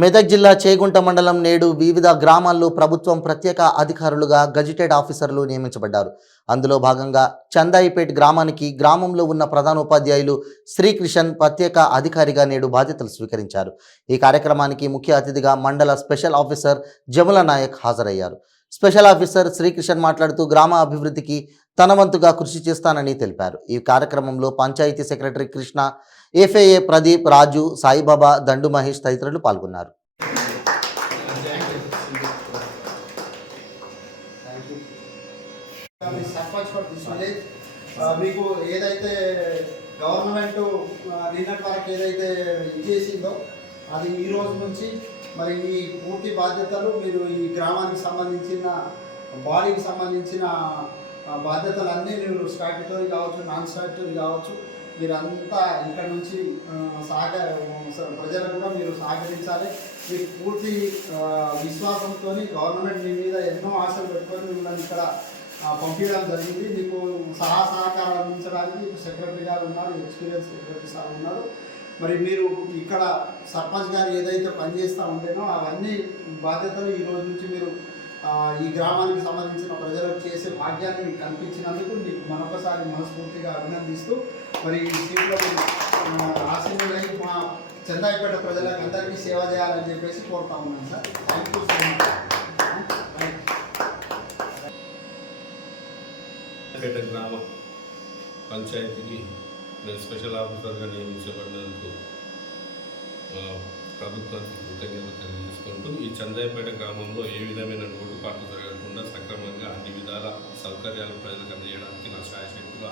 మెదక్ జిల్లా చేగుంట మండలం నేడు వివిధ గ్రామాల్లో ప్రభుత్వం ప్రత్యేక అధికారులుగా గజిటెడ్ ఆఫీసర్లు నియమించబడ్డారు. అందులో భాగంగా చందాయిపేట్ గ్రామానికి గ్రామంలో ఉన్న ప్రధానోపాధ్యాయులు శ్రీకృష్ణన్ ప్రత్యేక అధికారిగా నేడు బాధ్యతలు స్వీకరించారు. ఈ కార్యక్రమానికి ముఖ్య అతిథిగా మండల స్పెషల్ ఆఫీసర్ జముల నాయక్ హాజరయ్యారు. స్పెషల్ ఆఫీసర్ శ్రీకృష్ణన్ మాట్లాడుతూ గ్రామ అభివృద్ధికి తన వంతుగా కృషి చేస్తానని తెలిపారు. ఈ కార్యక్రమంలో పంచాయతీ సెక్రటరీ కృష్ణ, ఎఫ్ఏఏ ప్రదీప్, రాజు, సాయిబాబా, దండు మహేష్ తదితరులు పాల్గొన్నారు. మీకు ఏదైతే గవర్నమెంట్ నిన్నటి వరకు ఏదైతే ఇచ్చేసిందో అది ఈ రోజు నుంచి మరి ఈ పూర్తి బాధ్యతలు మీరు ఈ గ్రామానికి సంబంధించిన బాడీకి సంబంధించిన బాధ్యతలన్నీ మీరు స్టాట్యుటరీ కావచ్చు, నాన్ స్టాట్యుటరీ కావచ్చు, మీరంతా ఇక్కడ నుంచి ప్రజలకు కూడా మీరు సహకరించాలి. మీకు పూర్తి విశ్వాసంతో గవర్నమెంట్ మీ మీద ఎన్నో ఆశలు పెట్టుకొని మిమ్మల్ని ఇక్కడ పంపించడం జరిగింది. మీకు సహకారం అందించడానికి సెక్రటరీ గారు ఉన్నారు, ఎక్స్పీరియన్స్ సెక్రటరీ సార్ ఉన్నారు. మరి మీరు ఇక్కడ సర్పంచ్ గారు ఏదైతే పనిచేస్తూ ఉండేనో అవన్నీ బాధ్యతలు ఈ రోజు నుంచి మీరు ఈ గ్రామానికి సంబంధించిన ప్రజలకు చేసే భాగ్యాన్ని మీకు కల్పించినందుకు మీకు మరొకసారి మనస్ఫూర్తిగా అభినందిస్తూ మరి ఈ సీట్లో ఆశీర్వదై మా చందాయిపేట ప్రజలకు అందరికీ సేవ చేయాలని చెప్పేసి కోరుతా ఉన్నాను sir. Thank you so much. గ్రామ పంచాయతీకి నేను స్పెషల్ ఆఫీసర్గా నియమించబడినందుకు ప్రభుత్వానికి కృతజ్ఞతలు తెలియజేసుకుంటూ ఈ చందాయిపేట గ్రామంలో ఏ విధమైన లోటుపాట్లు జరగకుండా సక్రమంగా అన్ని విధాల సౌకర్యాలు ప్రజలకు అందజేయడానికి నా శాయశక్తిగా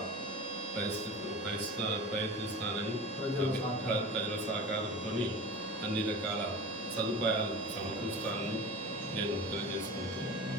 ప్రయత్నిస్తానని ప్రజల సహకారంతో అన్ని రకాల సదుపాయాలు సమకూరుస్తానని నేను తెలియజేసుకుంటున్నాను.